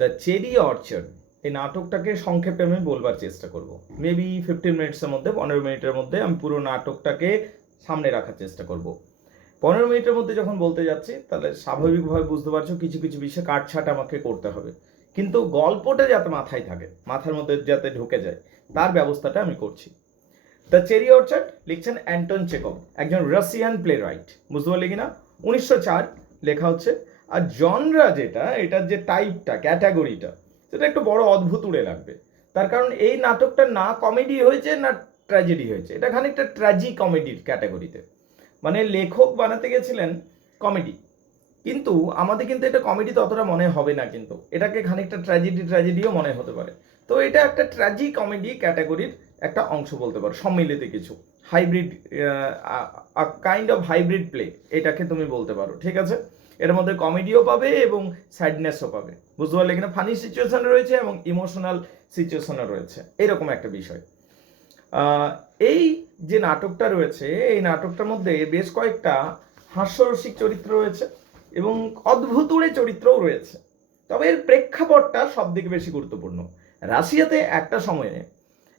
The cherry orchard এই নাটকটাকে সংক্ষেপে আমি বলবার চেষ্টা করব। মেবি 15 মিনিটসের মধ্যে, 15 মিনিটের মধ্যে আমি পুরো নাটকটাকে সামনে রাখার চেষ্টা করব। 15 মিনিটের মধ্যে যখন বলতে যাচ্ছি, তাহলে স্বাভাবিকভাবে বুঝতে পারছো কিছু কিছু বিষয় কাটছাট আমাকে করতে হবে, কিন্তু গল্পটা যাতে মাথায় থাকে, মাথার মধ্যে যাতে ঢুকে যায়, তার ব্যবস্থাটা আমি করছি। দ্য চেরি অর্চার্ড লিখছেন অ্যান্টন চেকভ, একজন রাশিয়ান প্লে রাইট, বুঝতে পারলে কিনা? 1904 লেখা হচ্ছে। আর জনরা যেটা, এটার যে টাইপটা, ক্যাটাগরিটা, সেটা একটু বড় অদ্ভুত উড়ে লাগবে। তার কারণ এই নাটকটা না কমেডি হয়েছে না ট্র্যাজেডি হয়েছে, এটা খানিকটা ট্র্যাজি কমেডির ক্যাটাগরিতে। মানে লেখক বানাতে গেছিলেন কমেডি, কিন্তু আমাদের কিন্তু এটা কমেডি ততটা মনে হবে না, কিন্তু এটাকে খানিকটা ট্র্যাজেডিও মনে হতে পারে। তো এটা একটা ট্র্যাজি কমেডি ক্যাটাগরির একটা অংশ বলতে পারো, সম্মিলিত কিছু hybrid, kind of hybrid play এটাকে তুমি বলতে পারো, ঠিক আছে? এর মধ্যে কমেডিও পাবে এবং স্যাডনেসও পাবে, বুঝতে পারলে কিনা? ফানি সিচুয়েশন রয়েছে এবং ইমোশনাল সিচুয়েশনও রয়েছে, এরকম একটা বিষয়। এই যে নাটকটা রয়েছে, এই নাটকটার মধ্যে বেশ কয়েকটা হাস্যরসিক চরিত্র রয়েছে এবং অদ্ভুতুড়ে চরিত্রও রয়েছে। তবে এর প্রেক্ষাপটটা সব থেকে বেশি গুরুত্বপূর্ণ। রাশিয়াতে একটা সময়ে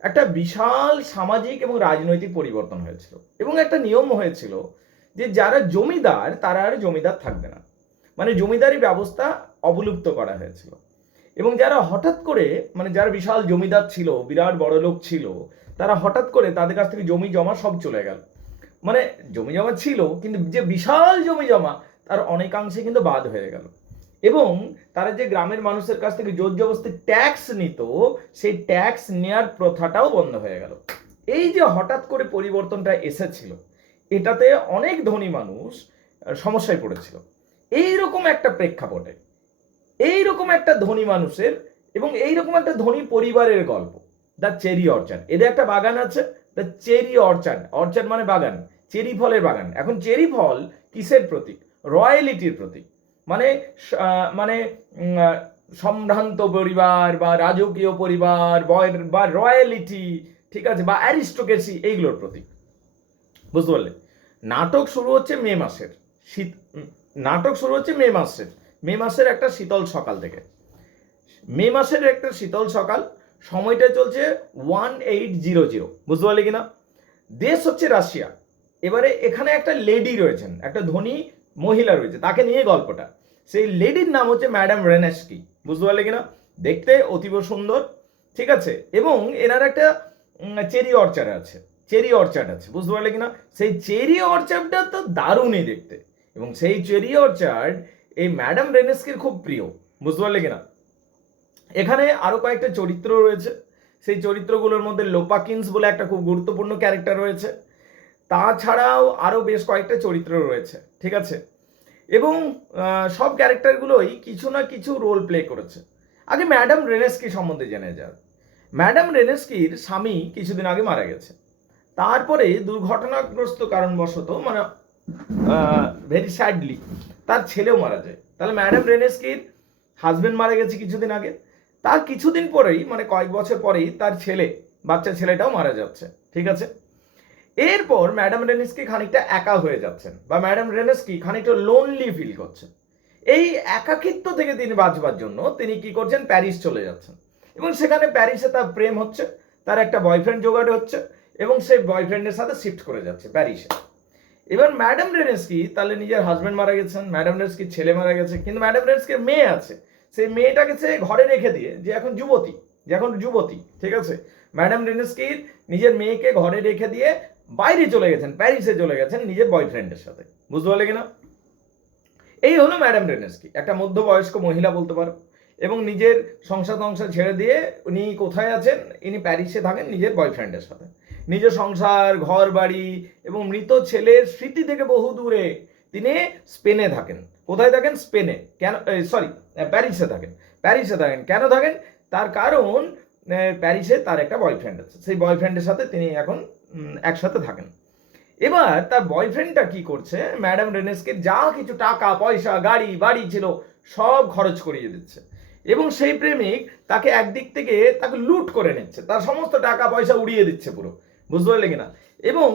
একটা বিশাল সামাজিক এবং রাজনৈতিক পরিবর্তন হয়েছিল এবং একটা নিয়ম হয়েছিল যে যারা জমিদার তারা আর জমিদার থাকবে না, মানে জমিদারি ব্যবস্থা অবলুপ্ত করা হয়েছিল। এবং যারা হঠাৎ করে, মানে যারা বিশাল জমিদার ছিল, বিরাট বড় লোক ছিল, তারা হঠাৎ করে তাদের কাছ থেকে জমি জমা সব চলে গেল। মানে জমি জমা ছিল, কিন্তু যে বিশাল জমি জমা তার অনেকাংশে কিন্তু বাদ হয়ে গেল। এবং তারা যে গ্রামের মানুষের কাছ থেকে জোর জবরদস্তি ট্যাক্স নিত, সেই ট্যাক্স নেওয়ার প্রথাটাও বন্ধ হয়ে গেল। এই যে হঠাৎ করে পরিবর্তনটা এসেছিল, এটাতে অনেক ধনী মানুষ সমস্যায় পড়েছিল। এইরকম একটা প্রেক্ষাপটে এইরকম একটা ধনী মানুষের এবং এইরকম একটা ধনী পরিবারের গল্প, দ্য চেরি অর্চার্ড। এদের একটা বাগান আছে, দ্য চেরি অর্চার্ড। অর্চার্ড মানে বাগান, চেরি ফলের বাগান। এখন চেরি ফল কিসের প্রতীক? রয়্যালিটির প্রতীক। মানে মানে সম্ভ্রান্ত পরিবার বা রাজকীয় পরিবার বা রয়্যালিটি, ঠিক আছে, বা অ্যারিস্টোক্রেসি, এইগুলোর প্রতীক, বুঝতে পারলে? নাটক শুরু হচ্ছে মে মাসের শীত, নাটক শুরু হচ্ছে মে মাসের একটা শীতল সকাল থেকে। মে মাসের একটা শীতল সকাল, সময়টা চলছে 1800, বুঝতে পারলে কিনা? দেশ হচ্ছে রাশিয়া। এবারে এখানে একটা লেডি রয়েছেন, একটা ধনী মহিলা রয়েছে, তাকে নিয়ে গল্পটা। সেই লেডির নাম হচ্ছে ম্যাডাম রেনেস্কি, বুঝতে পারলে কিনা? দেখতে অতীব সুন্দর, ঠিক আছে? এবং এনার একটা চেরি অর্চার্ড আছে, বুঝতে পারলে কিনা? সেই চেরি অর্চার্ডটা তো দারুণই দেখতে, এবং সেই চেরি অর্চার্ড এই ম্যাডাম রেনেস্কির খুব প্রিয়, বুঝতে পারলে কিনা? এখানে আরো কয়েকটা চরিত্র রয়েছে, সেই চরিত্রগুলোর মধ্যে লোপাকিন্স বলে একটা খুব গুরুত্বপূর্ণ ক্যারেক্টার রয়েছে। তাছাড়াও আরো বেশ কয়েকটা চরিত্র রয়েছে, ঠিক আছে? এবং সব ক্যারেক্টারগুলোই কিছু না কিছু রোল প্লে করেছে। আগে ম্যাডাম রেনেস্কি সম্বন্ধে জেনে যাক। ম্যাডাম রেনেস্কির স্বামী কিছুদিন আগে মারা গেছে। তারপরে দুর্ঘটনাগ্রস্ত কারণবশত, মানে ভেরি স্যাডলি, তার ছেলেও মারা যায়। তাহলে ম্যাডাম রেনেস্কির হাজবেন্ড মারা গেছে কিছুদিন আগে, তার কিছুদিন পরেই, মানে কয়েক বছর পরেই তার বাচ্চা ছেলেটাও মারা যাচ্ছে, ঠিক আছে? এরপর ম্যাডাম রেনেস্কি খানিকটা একা হয়ে যাচ্ছেন, বা ম্যাডাম রেনেস্কি খানিকটা লোনলি ফিল করছেন। এই একাকিত্ব থেকে তিনি বাঁচবার জন্য তিনি কি করছেন, প্যারিস চলে যাচ্ছেন। এবং সেখানে প্যারিসে তার প্রেম হচ্ছে, তার একটা বয়ফ্রেন্ড জোগাড় হচ্ছে, এবং সেই বয়ফ্রেন্ডের সাথে শিফট করে যাচ্ছে প্যারিসে। এবার ম্যাডাম রেনেস্কি, তাহলে নিজের হাজব্যান্ড মারা গেছেন, ম্যাডাম রেনেস্কির ছেলে মারা গেছে, কিন্তু ম্যাডাম রেনেস্কির মেয়ে আছে। সেই মেয়েটাকে সে ঘরে রেখে দিয়ে, যে এখন যুবতী, ঠিক আছে, ম্যাডাম রেনেস্কির নিজের মেয়েকে ঘরে রেখে দিয়ে বাইরে চলে গেছেন, প্যারিসে চলে গেছেন নিজের বয়ফ্রেন্ডের সাথে, বুঝতে পারলে কিনা? এই হলো ম্যাডাম রেনেস্কি, একটা মধ্যবয়স্ক মহিলা বলতে পারো। এবং নিজের সংসার ছেড়ে দিয়ে উনি কোথায় আছেন? ইনি প্যারিসে থাকেন নিজের বয়ফ্রেন্ডের সাথে। নিজের সংসার, ঘর বাড়ি এবং মৃত ছেলের স্মৃতি থেকে বহু দূরে তিনি স্পেনে থাকেন। কোথায় থাকেন? স্পেনে। কেন? সরি, প্যারিসে থাকেন। কেন থাকেন? তার কারণ প্যারিসে তার একটা বয়ফ্রেন্ড আছে, সেই বয়ফ্রেন্ডের সাথে তিনি এখন একসাথে থাকেন। এবার তার বয়ফ্রেন্ডটা কি করছে, ম্যাডাম রেনেস্কির যা কিছু টাকা পয়সা, গাড়ি বাড়ি ছিল, সব খরচ করিয়ে দিচ্ছে। এবং সেই প্রেমিক তাকে একদিক থেকে তাকে লুট করে নিচ্ছে, তার সমস্ত টাকা পয়সা উড়িয়ে দিচ্ছে পুরো, বুঝতে পারলে কিনা? এবং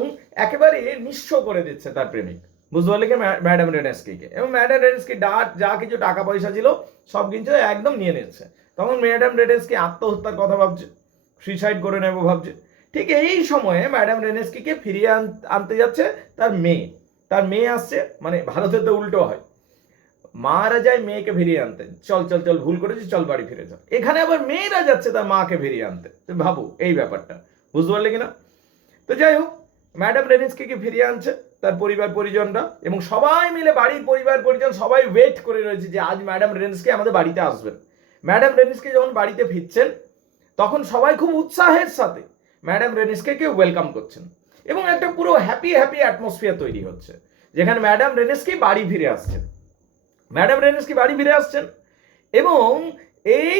একেবারে নিঃস্ব করে দিচ্ছে তার প্রেমিক, বুঝতে পারলে কি, ম্যাডাম রেনেস্কিকে। এবং ম্যাডাম রেনেস্কি যা কিছু টাকা পয়সা ছিল সব কিছু একদম নিয়ে নিচ্ছে। তখন ম্যাডাম রেনেস্কি আত্মহত্যার কথা ভাবছে, সুইসাইড করে নেবো ভাবছে। ঠিক এই সময়ে ম্যাডাম রেনেস্কিকে ফিরিয়ে আনতে যাচ্ছে তার মেয়ে আসছে। মানে ভারতে তো উল্টো হয়, মারা যায় মেয়েকে ফিরিয়ে আনতে, চল চল চল ভুল করেছি, চল বাড়ি ফিরে চল। এখানে আবার মেয়েরা যাচ্ছে তার মাকে ফিরিয়ে আনতে। ভাবো এই ব্যাপারটা, বুঝতে পারলে কিনা। তো যাই হোক, ম্যাডাম রেনিস্কিকে ফিরিয়ে আনছে তার পরিবার পরিজনরা, এবং সবাই মিলে বাড়ির পরিবার পরিজন সবাই ওয়েট করে রয়েছে যে আজ ম্যাডাম রেনিস্কি আমাদের বাড়িতে আসবেন। ম্যাডাম রেনিস্কি যখন বাড়িতে ফিরছেন তখন সবাই খুব উৎসাহের সাথে ম্যাডাম রেনিস্কিকে ওয়েলকাম করছেন, এবং একটা পুরো হ্যাপি অ্যাটমসফিয়ার তৈরি হচ্ছে, যেখানে ম্যাডাম রেনিস্কি বাড়ি ফিরে আসছেন। ম্যাডাম রেনিস্কি বাড়ি ফিরে আসছেন, এবং এই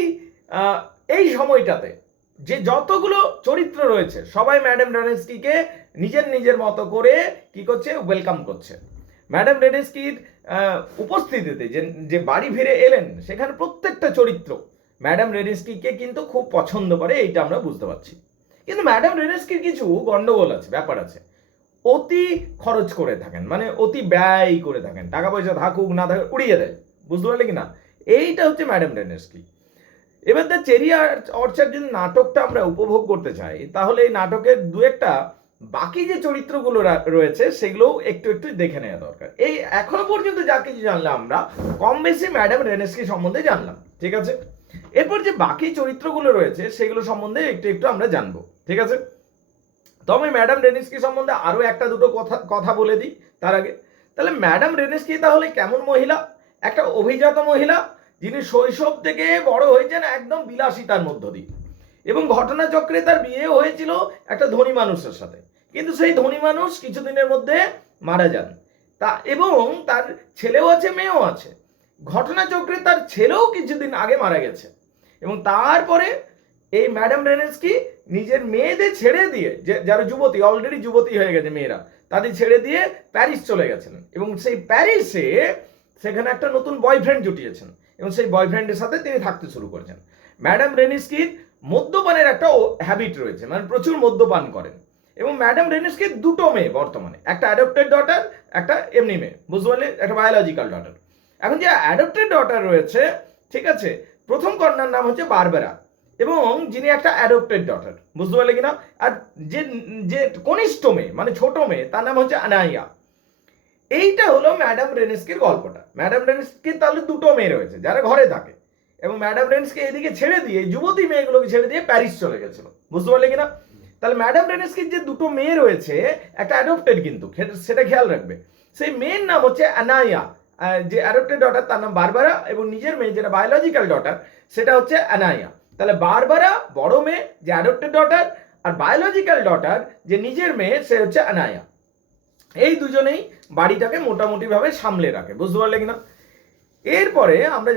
এই সময়টাতে যে যতগুলো চরিত্র রয়েছে সবাই ম্যাডাম রেনেস্কিকে নিজের মতো করে কি করছে, ওয়েলকাম করছে। ম্যাডাম রেনেস্কির উপস্থিতিতে যে বাড়ি ফিরে এলেন, সেখানে প্রত্যেকটা চরিত্র ম্যাডাম রেনেস্কিকে কিন্তু খুব পছন্দ করে, এইটা আমরা বুঝতে পারছি। কিন্তু ম্যাডাম রেনেস্কির কিছু গন্ডগোল আছে, ব্যাপার আছে। অতি খরচ করে থাকেন, মানে অতি ব্যয় করে থাকেন, টাকা পয়সা থাকুক না থাকুক উড়িয়ে দেয়, বুঝতে পারলে কি না। এইটা হচ্ছে ম্যাডাম রেনেস্কি। এবার দ্য চেরি অর্চার্ড যদি নাটকটা আমরা উপভোগ করতে চাই, তাহলে এই নাটকের দু একটা বাকি যে চরিত্রগুলো রয়েছে সেগুলো একটু একটু দেখে নেওয়া দরকার। এই এখনো পর্যন্ত যা কিছু জানলাম আমরা কম বেশি ম্যাডাম রেনেস্কি সম্বন্ধে জানলাম, ঠিক আছে। এরপর যে বাকি চরিত্রগুলো রয়েছে সেগুলো সম্বন্ধে একটু একটু আমরা জানবো, ঠিক আছে। তবে ম্যাডাম রেনেস্কি সম্বন্ধে আরো একটা দুটো কথা বলে দিই তার আগে। তাহলে ম্যাডাম রেনেস্কি তাহলে কেমন মহিলা? একটা অভিজাত মহিলা, যিনি শৈশব থেকে বড় হয়েছেন একদম বিলাসিতার মধ্য দিয়ে, এবং ঘটনাচক্রে তার বিয়ে হয়েছিল একটা ধনী মানুষের সাথে, কিন্তু সেই ধনী মানুষ কিছুদিনের মধ্যে মারা যান, এবং তার ছেলেও আছে মেয়েও আছে। ঘটনাচক্রে তার ছেলেও কিছুদিন আগে মারা গেছে, এবং তারপরে এই ম্যাডাম রেনেস্কি নিজের মেয়েদের ছেড়ে দিয়ে, যারা যুবতী, অলরেডি যুবতী হয়ে গেছে মেয়েরা, তাদের ছেড়ে দিয়ে প্যারিস চলে গেছেন, এবং সেই প্যারিসে সেখানে একটা নতুন বয়ফ্রেন্ড জুটিয়েছেন, এবং সেই বয়ফ্রেন্ডের সাথে তিনি থাকতে শুরু করেছেন। ম্যাডাম রেনিস্কির মদ্যপানের একটা হ্যাবিট রয়েছে, মানে প্রচুর মদ্যপান করেন। এবং ম্যাডাম রেনিস্কির দুটো মেয়ে বর্তমানে, একটা অ্যাডপ্টেড ডটার, একটা এমনি মেয়ে, বুঝতে পারলে, একটা বায়োলজিক্যাল ডটার। এখন যে অ্যাডপ্টেড ডটার রয়েছে, ঠিক আছে, প্রথম কন্যার নাম হচ্ছে বারবেরা, এবং যিনি একটা অ্যাডপ্টেড ডটার, বুঝতে পারলে কিনা। আর যে যে কনিষ্ঠ মেয়ে, মানে ছোট মেয়ে, তার নাম হচ্ছে আনাইয়া। এইটা হলো ম্যাডাম রেনেস্কির গল্পটা। ম্যাডাম রেনেস্কির তাহলে দুটো মেয়ে রয়েছে যারা ঘরে থাকে, এবং ম্যাডাম রেনেস্কি এদিকে ছেড়ে দিয়ে, যুবতী মেয়েগুলোকে ছেড়ে দিয়ে প্যারিস চলে গেছিল, বুঝতে পারলে কিনা। তাহলে ম্যাডাম রেনেস্কির যে দুটো মেয়ে রয়েছে, একটা অ্যাডপ্টেড কিন্তু, সেটা খেয়াল রাখবে। সেই মেয়ের নাম হচ্ছে আনাইয়া, যে অ্যাডপ্টেড ডটার তার নাম বারবারা, এবং নিজের মেয়ে যেটা বায়োলজিক্যাল ডটার সেটা হচ্ছে আনাইয়া। তাহলে বারবারা বড় মেয়ে, যে অ্যাডপ্টেড ডটার, আর বায়োলজিক্যাল ডটার যে নিজের মেয়ে, সে হচ্ছে আনাইয়া। এই দুজনেই বাড়িটাকে মোটামুটি ভাবে সামলে রাখে, বুঝতে পারলে কিনা। এরপরে আমরা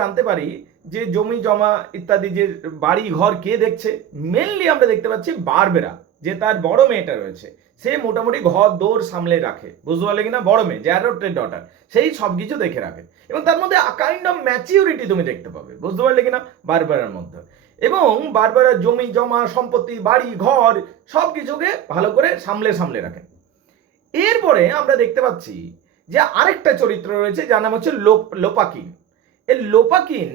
জানতে পারি যে জমি জমা ইত্যাদি, যে বাড়ি ঘর কে দেখছে, মেনলি আমরা দেখতে পাচ্ছি বারবেরা, যে তার বড় মেয়েটা রয়েছে, সে মোটামুটি ঘর দৌড় সামলে রাখে, বুঝতে পারলে কিনা। বড় মেয়ে যে অ্যাডপ্টেড ডটার, সেই সবকিছু দেখে রাখে, এবং তার মধ্যে কাইন্ড অফ ম্যাচিউরিটি তুমি দেখতে পাবে, বুঝতে পারলে কিনা, বারবেরার মধ্যে। এবং বারবারা জমি জমা সম্পত্তি বাড়ি ঘর সবকিছুকে ভালো করে সামলে রাখেন। এরপরে আমরা দেখতে পাচ্ছি যে আরেকটা চরিত্র রয়েছে যার নাম হচ্ছে লোপাকিন। এই লোপাকিন,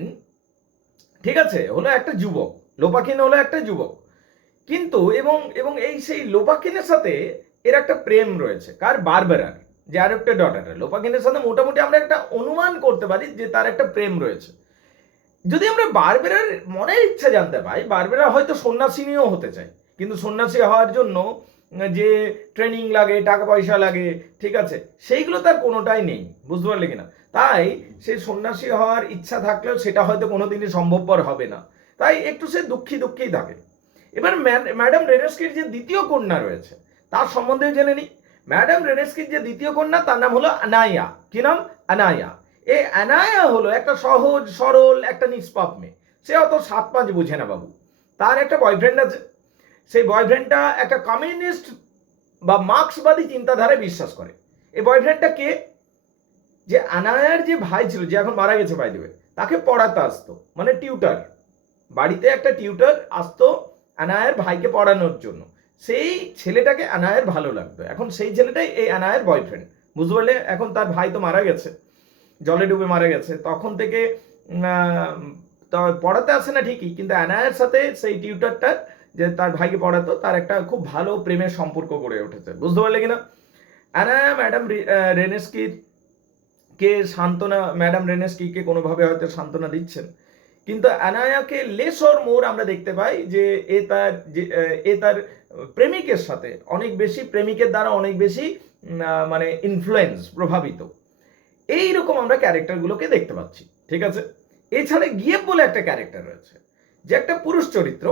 ঠিক আছে, হলো একটা যুবক। লোপাকিন হলো একটা যুবক, কিন্তু এবং এই সেই লোপাকিনের সাথে এর একটা প্রেম রয়েছে, কার? বারবেরার, যে আরেকটা ডটারের। লোপাকিনের সাথে মোটামুটি আমরা একটা অনুমান করতে পারি যে তার একটা প্রেম রয়েছে। যদি আমরা বারবেরার মনের ইচ্ছা জানতে পাই, বারবেরা হয়তো সন্ন্যাসিনীও হতে চায়, কিন্তু সন্ন্যাসী হওয়ার জন্য যে ট্রেনিং লাগে, টাকা পয়সা লাগে, ঠিক আছে, সেইগুলো তার কোনোটাই নেই, বুঝতে পারলে কিনা। তাই সে সন্ন্যাসী হওয়ার ইচ্ছা থাকলেও সেটা হয়তো কোনোদিনই সম্ভবপর হবে না, তাই একটু সে দুঃখী থাকে। এবার ম্যাডাম রেনেস্কির যে দ্বিতীয় কন্যা রয়েছে তার সম্বন্ধে জেনে নিই। ম্যাডাম রেনেস্কির যে দ্বিতীয় কন্যা তার নাম হলো আনাইয়া। কি নাম? আনাইয়া। এই আনায়া হলো একটা সহজ সরল একটা নিষ্পাপ মেয়ে, সে অত সাত পাঁচ বুঝে না বাবু। তার একটা বয়ফ্রেন্ড আছে, সেই বয়ফ্রেন্ডটা একটা কমিউনিস্ট বা মার্ক্সবাদী চিন্তাধারায় বিশ্বাস করে। এই বয়ফ্রেন্ডটা কে? যে আনায়ার যে ভাই ছিল, যে এখন মারা গেছে বাই দ্য ওয়ে, তাকে পড়াতে আসতো, মানে টিউটার। বাড়িতে একটা টিউটার আসতো আনায়ার ভাইকে পড়ানোর জন্য। সেই ছেলেটাকে অ্যানায়ের ভালো লাগতো। এখন সেই ছেলেটাই এই অ্যানায়ের বয়ফ্রেন্ড, বুঝতে পারলে? এখন তার ভাই তো মারা গেছে, জলে ডুবে মারা গেছে, তখন থেকে পড়াতে আসে না ঠিকই, কিন্তু অ্যানায়ের সাথে সেই টিউটারটার যে তার ভাইকে পড়াতো, তার একটা খুব ভালো প্রেমের সম্পর্ক গড়ে উঠেছে, বুঝতে পারলে কিনা? অ্যানায়া ম্যাডাম রেনেস্কির কে সান্ত্বনা, ম্যাডাম রেনেস্কিকে কোনোভাবে হয়তো সান্ত্বনা দিচ্ছেন, কিন্তু অ্যানায়াকে লেস অর মোর আমরা দেখতে পাই যে এ তার প্রেমিকের সাথে অনেক বেশি, প্রেমিকের দ্বারা অনেক বেশি মানে ইনফ্লুয়েন্স, প্রভাবিত, এইরকম আমরা ক্যারেক্টারগুলোকে দেখতে পাচ্ছি, ঠিক আছে? এছাড়া গিয়েফ বলে একটা ক্যারেক্টার রয়েছে, যে একটা পুরুষ চরিত্র,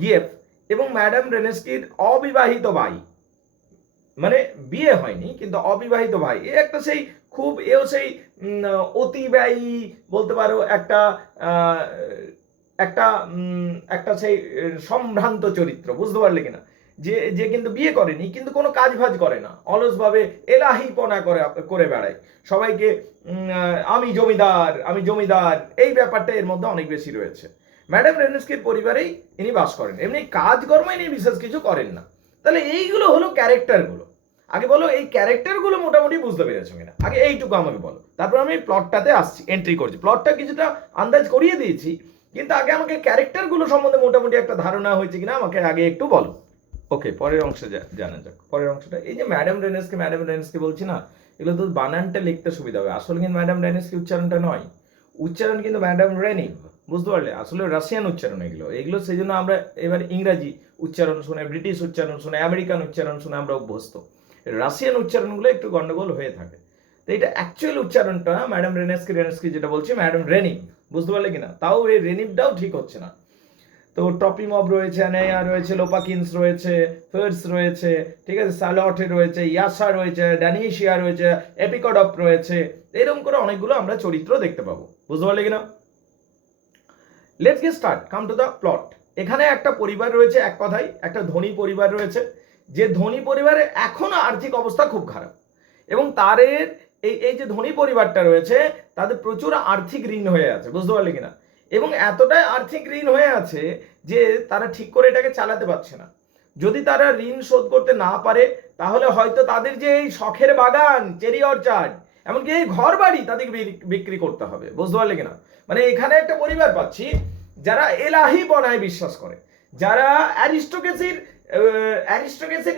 গিয়েফ, এবং ম্যাডাম রেনেস্কির অবিবাহিত ভাই, মানে বিয়ে হয়নি কিন্তু অবিবাহিত ভাই, এ একটা সেই খুব, এও সেই অতিব্যয়ী বলতে পারো, একটা একটা একটা সেই সম্ভ্রান্ত চরিত্র, বুঝতে পারলে কিনা? যে যে কিন্তু বিয়ে করেনি, কিন্তু কোনো কাজ ভাজ করে না, অলসভাবে এলাহিপনা করে বেড়ায় সবাইকে, আমি জমিদার, আমি জমিদার, এই ব্যাপারটা এর মধ্যে অনেক বেশি রয়েছে। ম্যাডাম রেনেস্কির পরিবারেই ইনি বাস করেন, এমনি কাজকর্ম ইনি বিশেষ কিছু করেন না। তাহলে এইগুলো হলো ক্যারেক্টারগুলো। আগে বলো এই ক্যারেক্টারগুলো মোটামুটি বুঝতে পেরেছো কিনা, আগে এইটুকু আমাকে বলো, তারপর আমি প্লটটাতে আসছি, এন্ট্রি করছি। প্লটটা কিছুটা আন্দাজ করিয়ে দিয়েছি, কিন্তু আগে আমাকে ক্যারেক্টারগুলো সম্বন্ধে মোটামুটি একটা ধারণা হয়েছে কিনা আমাকে আগে একটু বলো। ওকে, পরের অংশে জানা যাক। পরের অংশটা, এই যে ম্যাডাম রেনেস্কে বলছি না, এগুলো তো বানানটা লিখতে সুবিধা হবে, আসলে কিন্তু ম্যাডাম রেনেস্কি উচ্চারণটা নয়, উচ্চারণ কিন্তু ম্যাডাম রেনিভ, বুঝতে পারলে? আসলে রাশিয়ান উচ্চারণ এগুলো, এগুলো সেই জন্য আমরা এবার ইংরাজি উচ্চারণ শুনে, ব্রিটিশ উচ্চারণ শুনে, আমেরিকান উচ্চারণ শুনে আমরা অভ্যস্ত, রাশিয়ান উচ্চারণগুলো একটু গন্ডগোল হয়ে থাকে। তো এটা অ্যাকচুয়াল উচ্চারণটা ম্যাডাম রেনেস্কি যেটা বলছি, ম্যাডাম রেনিভ, বুঝতে পারলে কিনা? তাও এই রেনিভটাও ঠিক হচ্ছে না। তো ট্রপিমভ রয়েছে, অ্যানায়া রয়েছে, লোপাকিন্স রয়েছে, ফেয়ার্স রয়েছে, ঠিক আছে, স্যালটে রয়েছে, ইয়াসা রয়েছে, ড্যানিশিয়া রয়েছে, এপিকডপ রয়েছে, এরকম করে অনেকগুলো আমরা চরিত্র দেখতে পাবো, বুঝতে পারলে কিনা? Let's get start, come to the plot. এখানে একটা পরিবার রয়েছে, এক কথায় একটা ধনী পরিবার রয়েছে, যে ধনী পরিবারের এখনো আর্থিক অবস্থা খুব খারাপ, এবং তাদের এই যে ধনী পরিবারটা রয়েছে, তাদের প্রচুর আর্থিক ঋণ হয়ে আছে, বুঝতে পারলে কিনা? এবং এতটাই আর্থিক ঋণ হয়ে আছে যে তারা ঠিক করে এটাকে চালাতে পারছে না। যদি তারা ঋণ শোধ করতে না পারে, তাহলে হয়তো তাদের যে এই শখের বাগান, চেরি অর্চার্ড, এমনকি এই ঘর বাড়ি তাদেরকে বিক্রি করতে হবে, বুঝতে পারলে কিনা? মানে এখানে একটা পরিবার পাচ্ছি যারা এলাহি বনায় বিশ্বাস করে, যারা অ্যারিস্টোক্রেসির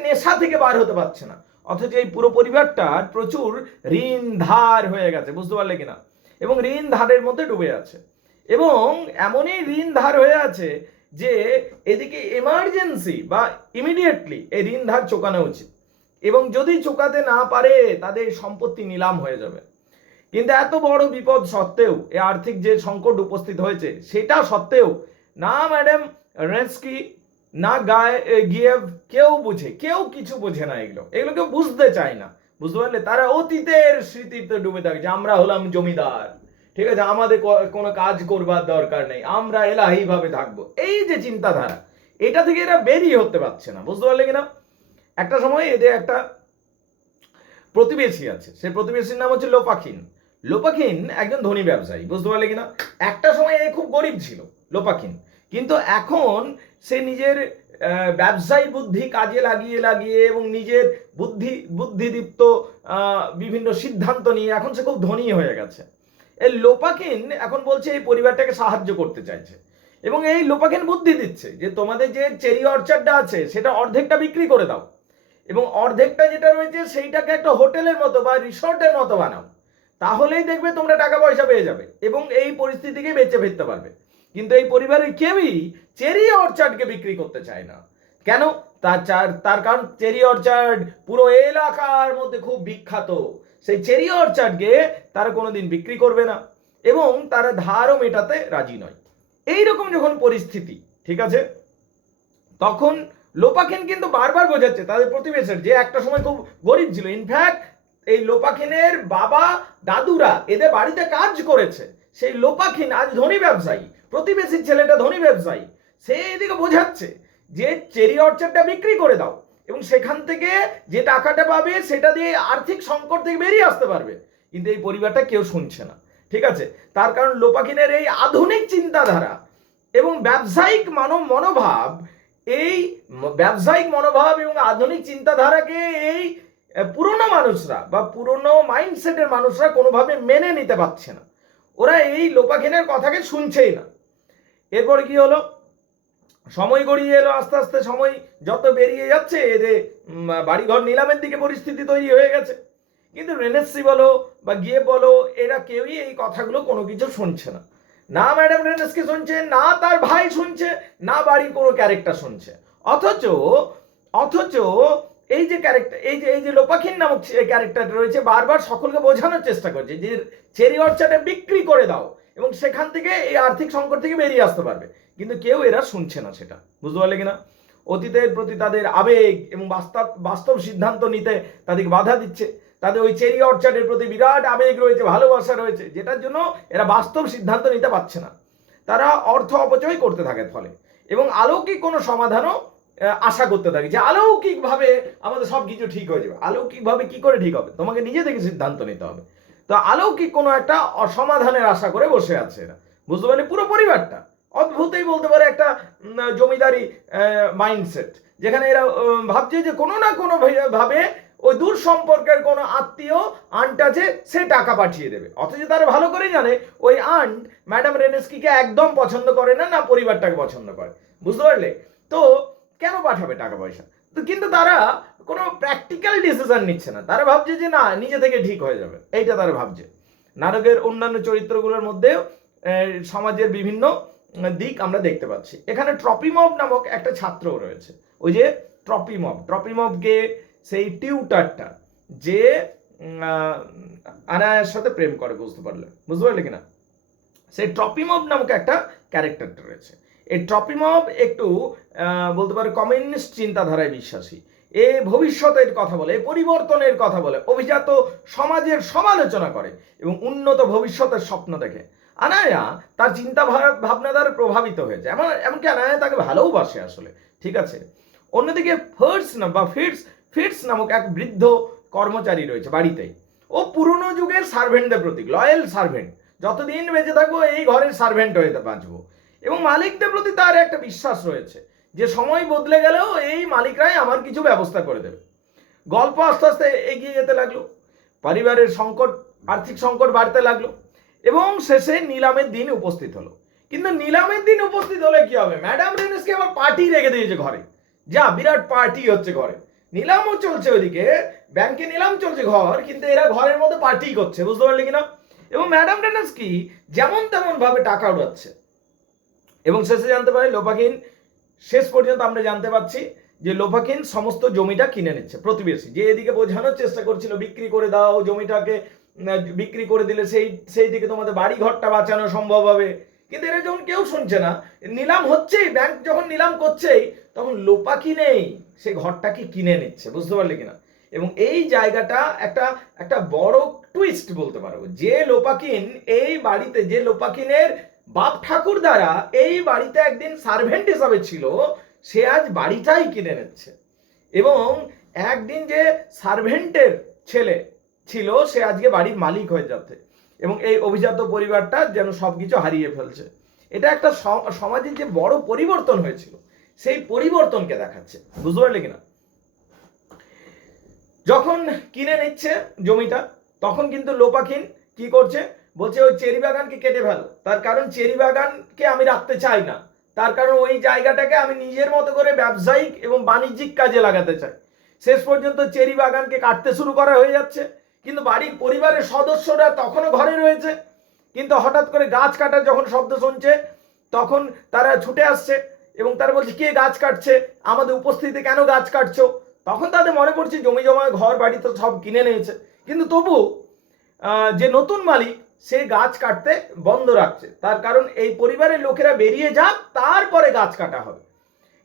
নেশা থেকে বার হতে পারছে না, অথচ এই পুরো পরিবারটার প্রচুর ঋণ ধার হয়ে গেছে, বুঝতে পারলে কিনা? এবং ঋণ ধারের মধ্যে ডুবে আছে, এবং এমনই ঋণ ধার হয়ে আছে যে এদিকে এমার্জেন্সি বা ইমিডিয়েটলি এই ঋণ ধার চোকানো উচিত, এবং যদি চোকাতে না পারে তাদের সম্পত্তি নিলাম হয়ে যাবে। কিন্তু এত বড় বিপদ সত্ত্বেও, এই আর্থিক যে সংকট উপস্থিত হয়েছে সেটা সত্ত্বেও, না ম্যাডাম রেনেস্কি, না গিয়েভ, কেউ বুঝে, কেউ কিছু বোঝে না, এগুলো কেউ বুঝতে চায় না, বুঝতে পারলে? তারা অতীতের স্মৃতিতে ডুবে থাকে, যে আমরা হলাম জমিদার, ঠিক আছে, আমাদের কোনো কাজ করবার দরকার নেই, আমরা এলাহি ভাবে থাকবো, এই যে চিন্তাধারা, এটা থেকে এরা বেরিয়ে হতে পারছে না, বুঝতে পারলে কিনা? একটা সময় এদের একটা প্রতিবেশী আছে, সেই প্রতিবেশীর নাম হচ্ছে লোপাখিন। লোপাখিন একজন ধনী ব্যবসায়ী, বুঝতে পারলে কিনা? একটা সময় এ খুব গরিব ছিল লোপাখিন, কিন্তু এখন সে নিজের ব্যবসায়ী বুদ্ধি কাজে লাগিয়ে লাগিয়ে এবং নিজের বুদ্ধিদীপ্ত বিভিন্ন সিদ্ধান্ত নিয়ে এখন সে খুব ধনী হয়ে গেছে। এই লোপাখিন এখন বলছে এই পরিবারটাকে সাহায্য করতে চাইছে, এবং এই লোপাখিন বুদ্ধি দিচ্ছে যে তোমাদের যে চেরি অর্চার্ডটা আছে সেটা অর্ধেকটা বিক্রি করে দাও, এবং অর্ধেকটা যেটা রয়েছে সেইটাকে একটা হোটেলের মতো বা রিসর্টের মতো বানাও, তাহলেই দেখবে তোমরা টাকা পয়সা পেয়ে যাবে এবং এই পরিস্থিতিকে বেঁচে ফিরতে পারবে। কিন্তু এই পরিবারের কেউই চেরি অর্চার্ডকে বিক্রি করতে চায় না। কেন? তার কারণ চেরি অর্চার্ড পুরো এলাকার মধ্যে খুব বিখ্যাত, সেই চেরি অর্চার্ডকে তারা কোনোদিন বিক্রি করবে না, এবং তারা ধারও মেটাতে রাজি নয়। এইরকম যখন পরিস্থিতি, ঠিক আছে, তখন লোপাখিন কিন্তু বারবার বোঝাচ্ছে তাদের প্রতিবেশীর, যে একটা সময় খুব গরিব ছিল, ইনফ্যাক্ট এই লোপাখিনের বাবা দাদুরা এদের বাড়িতে কাজ করেছে, সেই লোপাখিন আজ ধনী ব্যবসায়ী, প্রতিবেশীর ছেলেটা ধনী ব্যবসায়ী, সে এদিকে বোঝাচ্ছে যে চেরি অর্চার্ডটা বিক্রি করে দাও, এবং সেখান থেকে যে টাকাটা পাবে সেটা দিয়ে আর্থিক সংকট থেকে বেরিয়ে আসতে পারবে। কিন্তু এই পরিবারটা কেউ শুনছে না, ঠিক আছে? তার কারণ লোপাখিনের এই আধুনিক চিন্তাধারা এবং ব্যবসায়িক মনোভাব, এই ব্যবসায়িক মনোভাব এবং আধুনিক চিন্তাধারাকে এই পুরনো মানুষরা বা পুরনো মাইন্ডসেটের মানুষরা কোনোভাবে মেনে নিতে পারছে না। ওরা এই লোপাখিনের কথাকে শুনছেই না। এরপরে কি হলো, সময় গড়িয়ে এলো, আস্তে আস্তে সময় যত বেরিয়ে যাচ্ছে এদের বাড়িঘর নিলামের দিকে পরিস্থিতি তৈরি হয়ে গেছে। কিন্তু রেনেসি বলো বা গিয়ে বলো, এরা কেউই এই কথাগুলো কোনো কিছু শুনছে না। না ম্যাডাম রেনেসকে শুনছে, না তার ভাই শুনছে, না বাড়ির কোনো ক্যারেক্টার শুনছে। অথচ অথচ এই যে ক্যারেক্টার, এই যে লোপাখিন নামক ক্যারেক্টারটা রয়েছে, বারবার সকলকে বোঝানোর চেষ্টা করছে যে চেরি অর্চার্ডে বিক্রি করে দাও এবং সেখান থেকে এই আর্থিক সংকট থেকে বেরিয়ে আসতে পারবে। কিন্তু কেউ এরা শুনছে না সেটা, বুঝতে পারলে কিনা? অতীতের প্রতি তাদের আবেগ এবং বাস্তব সিদ্ধান্ত নিতে তাদেরকে বাধা দিচ্ছে। তাদের ওই চেরি অর্চার্ডের প্রতি বিরাট আবেগ রয়েছে, ভালোবাসা রয়েছে, যেটার জন্য এরা বাস্তব সিদ্ধান্ত নিতে পারছে না। তারা অর্থ অপচয় করতে থাকে ফলে, এবং অলৌকিক কোনো সমাধানও আশা করতে থাকে যে অলৌকিকভাবে আমাদের সব কিছু ঠিক হয়ে যাবে। অলৌকিকভাবে কি করে ঠিক হবে? তোমাকে নিজে থেকে সিদ্ধান্ত নিতে হবে। তো অলৌকিক কোনো একটা অসমাধানের আশা করে বসে আছে এরা, বুঝতে পারলে? পুরো পরিবারটা অদ্ভুতই বলতে পারে একটা জমিদারি মাইন্ডসেট, যেখানে এরা ভাবছে যে কোনো না কোনো ভাবে ওই দূর সম্পর্কের কোনো আত্মীয় আন্ট আছে, সে টাকা পাঠিয়ে দেবে। অথচ তারা ভালো করে জানে ওই আন্ট ম্যাডাম রেনেস্কিকে একদম পছন্দ করে না, না পরিবারটাকে পছন্দ করে, বুঝতে পারলে? তো কেন পাঠাবে টাকা পয়সা? তো কিন্তু তারা কোনো প্র্যাকটিক্যাল ডিসিশন নিচ্ছে না। তারা ভাবছে যে না, নিজে থেকে ঠিক হয়ে যাবে, এইটা তারা ভাবছে। নাটকের অন্যান্য চরিত্রগুলোর মধ্যেও সমাজের বিভিন্ন দিক আমরা দেখতে পাচ্ছি। এখানে ট্রপিমভ নামক একটা ছাত্র রয়েছে। ওই যে ট্রপিমভকে সেই টিউটারটা যে আনায়ার সাথে প্রেম করে, বুঝতে পারলে কিনা? সেই ট্রপিমভ নামক একটা ক্যারেক্টারটা রয়েছে। এই ট্রপিমভ একটু বলতে পারে কমিউনিস্ট চিন্তাধারায় বিশ্বাসী। এ ভবিষ্যতের কথা বলে, পরিবর্তনের কথা বলে, অভিজাত সমাজের সমালোচনা করে এবং উন্নত ভবিষ্যতের স্বপ্ন দেখে। আনায়া তার চিন্তা ভাবনা দ্বারা প্রভাবিত হয়েছে, এমনকি আনায়া তাকে ভালোবাসে আসলে, ঠিক আছে? অন্যদিকে ফিটস নামক এক বৃদ্ধ কর্মচারী রয়েছে বাড়িতেই। ও পুরনো যুগের সার্ভেন্টদের প্রতীক, লয়াল সার্ভেন্ট। যতদিন বেঁচে থাকবো এই ঘরের সার্ভেন্ট হয়ে বাঁচবো। এবং মালিকদের প্রতি তার একটা বিশ্বাস রয়েছে যে সময় বদলে গেলেও এই মালিকরাই আমার কিছু ব্যবস্থা করে দেবে। গল্প আস্তে আস্তে এগিয়ে যেতে লাগলো, পরিবারের সংকট, আর্থিক সংকট বাড়তে লাগলো এবং শেষে নিলামের দিন উপস্থিত হলো। কিন্তু নিলামের দিন উপস্থিত হলে কি হবে? ম্যাডাম রেনেসকে আবার পার্টি রেখে দিয়েছে ঘরে। যা বিরাট পার্টি হচ্ছে ঘরে, নিলামও চলছে, ওইদিকে ব্যাংকে নিলাম চলছে ঘর, কিন্তু এরা ঘরের মধ্যে পার্টি করছে, বুঝতে পারলে কিনা? এবং ম্যাডাম রেনেসকি যেমন তেমন ভাবে টাকা উড়াচ্ছে। এবং শেষে জানতে পারি লোপাখিন, শেষ পর্যন্ত আমরা জানতে পারছি যে লোপাখিন সমস্ত জমিটা কিনে নিচ্ছে। প্রতিবেশী যে এদিকে বোঝানোর চেষ্টা করছিল বিক্রি করে দাও জমিটাকে, বিক্রি করে দিলে সেই দিকে তোমাদের বাড়ি ঘরটা বাঁচানো সম্ভব হবে, কিন্তু এরা যখন কেউ শুনছে না, নিলাম হচ্ছেই, ব্যাংক যখন নিলাম করছেই, তখন লোপাখিনেই সে ঘরটাকে কিনে নিচ্ছে, বুঝতে পারলে কিনা? এবং এই জায়গাটা একটা বড় টুইস্ট বলতে পারো। যে লোপাখিন এই বাড়িতে, যে লোপাখিনের বাপ ঠাকুর দ্বারা এই বাড়িতে একদিন সার্ভেন্ট হিসাবে ছিল, সে আজ বাড়িটাই কিনে নিচ্ছে। এবং একদিন যে সার্ভেন্টের ছেলে ছিল, সে আজকে বাড়ির মালিক হয়ে যাচ্ছে এবং এই অভিজাত পরিবারটা যেন সবকিছু হারিয়ে ফেলছে। এটা একটা সমাজের যে বড় পরিবর্তন হয়েছিল, সেই পরিবর্তনকে দেখাচ্ছে, বুঝতে পারলে কিনা? যখন কিনে নিচ্ছে জমিটা, তখন কিন্তু লোপাখিন কি করছে? বলছে ওই চেরি বাগানকে কেটে ফেলো, তার কারণ চেরি বাগানকে আমি রাখতে চাই না, তার কারণ ওই জায়গাটাকে আমি নিজের মতো করে ব্যবসায়িক এবং বাণিজ্যিক কাজে লাগাতে চাই। শেষ পর্যন্ত চেরি বাগানকে কাটতে শুরু করা হয়ে যাচ্ছে, কিন্তু বাড়ির পরিবারের সদস্যরা তখনও ঘরে রয়েছে। কিন্তু হঠাৎ করে গাছ কাটার যখন শব্দ শুনছে, তখন তারা ছুটে আসছে এবং তারা বলছে কে গাছ কাটছে, আমাদের উপস্থিতিতে কেন গাছ কাটছো? তখন তাদের মনে পড়ছে জমি জমা ঘর বাড়ি তো সব কিনে নিয়েছে, কিন্তু তবু যে নতুন মালিক সে গাছ কাটতে বন্ধ রাখছে, তার কারণ এই পরিবারের লোকেরা বেরিয়ে যাক, তারপরে গাছ কাটা হবে।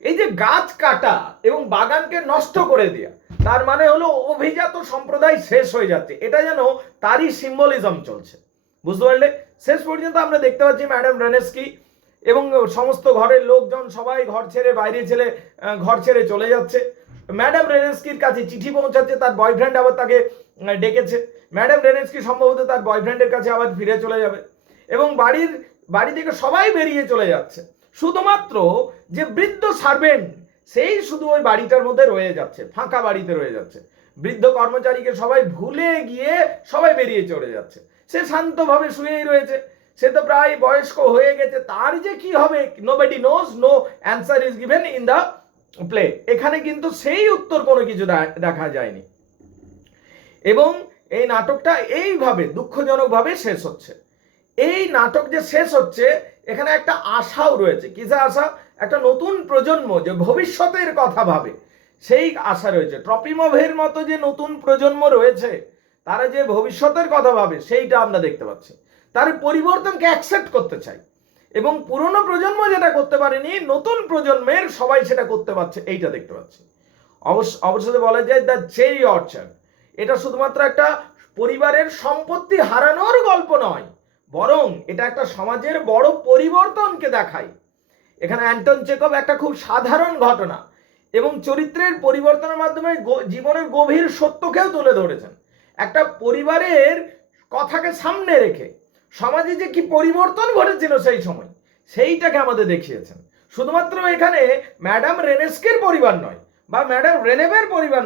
এই যে গাছ কাটা এবং বাগানকে নষ্ট করে দেয়া, তার মানে হলো অভিজাত সম্প্রদায় শেষ হয়ে যাচ্ছে। এটা যেন তারই সিম্বলিজম চলছে, বুঝতে পারলে? শেষ পর্যন্ত আমরা দেখতে পাচ্ছি ম্যাডাম রেনেসকি এবং সমস্ত ঘরের লোকজন সবাই ঘর ছেড়ে চলে যাচ্ছে। ম্যাডাম রেনেসকির কাছে চিঠি পৌঁছাচ্ছে, তার বয়ফ্রেন্ড আবার তাকে ডেকেছে। ম্যাডাম রেনেসকি সম্ভবত তার বয়ফ্রেন্ডের কাছে আবার ফিরে চলে যাবে এবং বাড়ি থেকে সবাই বেরিয়ে চলে যাচ্ছে। শুধুমাত্র যে বৃদ্ধ সার্ভেন্ট সেই শুধু ওই বাড়িটার মধ্যে রয়ে যাচ্ছে, ফাঁকা বাড়িতে রয়ে যাচ্ছে। বৃদ্ধ কর্মচারীকে সবাই ভুলে গিয়ে সবাই বেরিয়ে চলে যাচ্ছে। সে শান্তভাবে শুয়েই রয়েছে, সে তো প্রায় বয়স্ক হয়ে গেছে, তার যে কি হবে nobody knows, no answer is given in the play. এখানে কিন্তু সেই উত্তর কোনো কিছু দেখা যায়নি। এবং এই নাটকটা এইভাবে দুঃখজনকভাবে শেষ হচ্ছে। এই নাটক যে শেষ হচ্ছে, এখানে একটা আশাও রয়েছে। কিসের আশা? একটা নতুন প্রজন্ম যে ভবিষ্যতের কথা ভাবে, সেই আশা রয়েছে। ট্রপিমভের মতো যে নতুন প্রজন্ম রয়েছে, তারা যে ভবিষ্যতের কথা ভাবে, সেইটা আমরা দেখতে পাচ্ছি। তার পরিবর্তনকে অ্যাকসেপ্ট করতে চাই, এবং পুরনো প্রজন্ম যেটা করতে পারেনি, নতুন প্রজন্মের সবাই সেটা করতে পারছে, এইটা দেখতে পাচ্ছি। অবশ্যই বলা যায় দ্য চেরি অর্চার্ড, এটা শুধুমাত্র একটা পরিবারের সম্পত্তি হারানোর গল্প নয়, বরং এটা একটা সমাজের বড় পরিবর্তনকে দেখায়। এখানে অ্যান্টন চেকভ একটা খুব সাধারণ ঘটনা এবং চরিত্রের পরিবর্তনের মাধ্যমে জীবনের গভীর সত্যকেও তুলে ধরেছেন। একটা পরিবারের কথাকে সামনে রেখে সমাজে যে কি পরিবর্তন ঘটেছিল সেই সময়, সেইটাকে আমাদের দেখিয়েছেন। শুধুমাত্র এখানে ম্যাডাম রেনেস্কের পরিবার নয়, বা ম্যাডাম রেনেবের পরিবার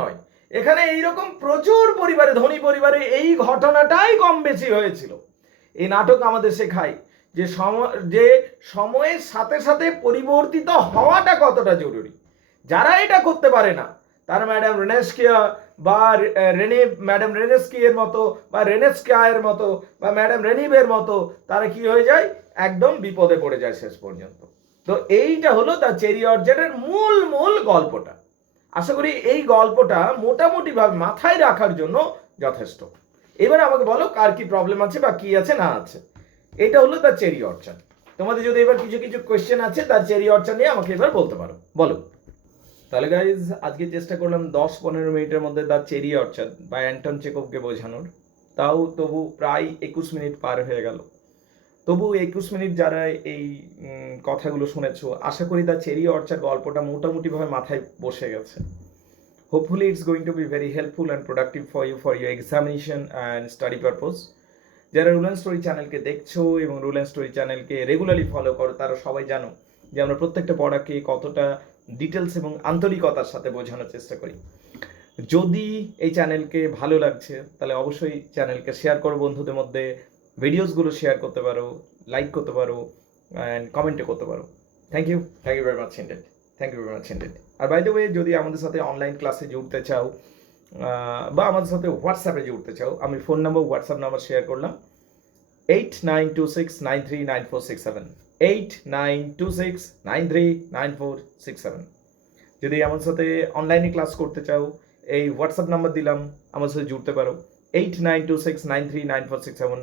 নয়, এখানে এইরকম প্রচুর পরিবারে, ধনী পরিবারে এই ঘটনাটাই কম বেশি হয়েছিল। এই নাটক আমাদের শেখায় যে সময়ের সাথে সাথে পরিবর্তিত হওয়াটা কতটা জরুরি। যারা এটা করতে পারে না, তারা ম্যাডাম রেনেস্কিয়া বা ম্যাডাম রেনেস্কিয়ের মতো, বা রেনেস্কিয়ার মতো, বা ম্যাডাম রেনিবের মতো, তারা কি হয়ে যায়? একদম বিপদে পড়ে যায় শেষ পর্যন্ত। তো এইটা হলো দ্য চেরি অর্চার্ডের মূল গল্পটা। আশা করি এই গল্পটা মোটামুটি ভাবে মাথায় রাখার জন্য যথেষ্ট। এবার আমাকে বলো কার কি প্রবলেম আছে বা কি আছে না আছে। এটা হলো দ্য চেরি অর্চার্ড। তোমাদের যদি এবার কিছু কোয়েশ্চেন আছে দ্য চেরি অর্চার্ড নিয়ে, আমাকে এবার বলতে পারো, বলো। তাহলে গাইজ, আজকে চেষ্টা করলাম 10-15 মিনিটের মধ্যে দ্য চেরি অর্চার্ড বা অ্যান্টন চেকভকে বোঝানোর। তবু প্রায় 21 মিনিট পার হয়ে গেল। তবু 21 মিনিট যারা এই কথাগুলো শুনেছো, আশা করি দ্য চেরি অর্চার্ড গল্পটা মোটামুটিভাবে মাথায় বসে গেছে। Hopefully it's going to be very helpful and productive for your examination and study purpose. যারা রুল অ্যান্ড স্টোরি চ্যানেলকে দেখছো এবং রুল অ্যান্ড স্টোরি চ্যানেলকে রেগুলারলি ফলো করো, তারা সবাই জানো যে আমরা প্রত্যেকটা পড়াকে কতটা ডিটেলস এবং আন্তরিকতার সাথে বোঝানোর চেষ্টা করি। যদি এই চ্যানেলকে ভালো লাগছে, তাহলে অবশ্যই চ্যানেলকে শেয়ার করো বন্ধুদের মধ্যে, ভিডিওসগুলো শেয়ার করতে পারো, লাইক করতে পারো, অ্যান্ড কমেন্টে করতে পারো। Thank you very much indeed. আর বাই দ্য ওয়ে, যদি আমাদের সাথে অনলাইন ক্লাসে জুড়তে চাও বা আমাদের সাথে হোয়াটসঅ্যাপে জুড়তে চাও, আমি phone number, WhatsApp number share করলাম 8926939467, 8926939467। যদি আমার সাথে অনলাইনে ক্লাস করতে চাও, এই হোয়াটসঅ্যাপ নাম্বার দিলাম, আমার সাথে জুড়তে পারো 8926939467।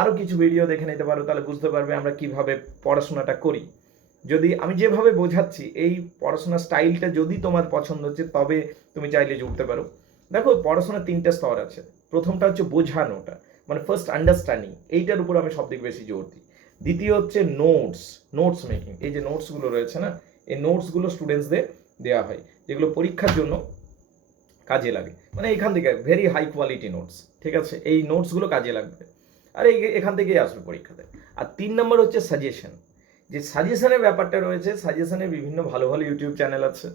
আরও কিছু ভিডিও দেখে নিতে পারো, তাহলে বুঝতে পারবে আমরা কিভাবে পড়াশোনাটা করি। যদি আমি যেভাবে বোঝাচ্ছি, এই পড়াশোনার স্টাইলটা যদি তোমার পছন্দ হচ্ছে, তবে তুমি চাইলে জুড়তে পারো। দেখো, পড়াশোনার 3টে স্তর আছে। প্রথমটা হচ্ছে বোঝানোটা, মানে ফার্স্ট আন্ডারস্ট্যান্ডিং, এইটার উপর আমি সবথেকে বেশি জোর দিই। দ্বিতীয় হচ্ছে নোটস মেকিং। এই যে নোটসগুলো রয়েছে না, এই নোটসগুলো স্টুডেন্টসদের দেওয়া হয়, যেগুলো পরীক্ষার জন্য কাজে লাগে। মানে এখান থেকে ভেরি হাই কোয়ালিটি নোটস, ঠিক আছে? এই নোটসগুলো কাজে লাগবে, আর এখান থেকেই আসবে পরীক্ষাতে। আর 3 নম্বর হচ্ছে সাজেশন। যে সাজেশনের ব্যাপারটা রয়েছে, সাজেশনে বিভিন্ন ভালো ইউটিউব চ্যানেল আছে,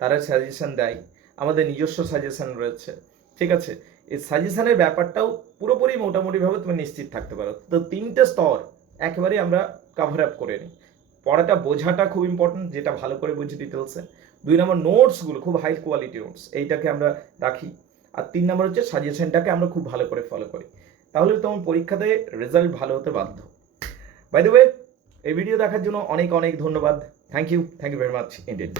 তারা সাজেশন দেয়। আমাদের নিজস্ব সাজেশন রয়েছে, ঠিক আছে? এই সাজেশনের ব্যাপারটাও পুরোপুরি মোটামুটিভাবে তুমি নিশ্চিত থাকতে পারো। তো 3টে স্তর একেবারেই আমরা কভার আপ করে নিই। পড়াটা বোঝাটা খুব ইম্পর্টেন্ট, যেটা ভালো করে বুঝি ডিটেলসে। 2 নম্বর নোটসগুলো খুব হাই কোয়ালিটি নোটস, এইটাকে আমরা রাখি। আর 3 নম্বর হচ্ছে সাজেশনটাকে আমরা খুব ভালো করে ফলো করি। তাহলে তোমার পরীক্ষাতে রেজাল্ট ভালো হতে বাধ্য। বাই দ্য ওয়ে, এই ভিডিও দেখার জন্য অনেক ধন্যবাদ। Thank you very much indeed.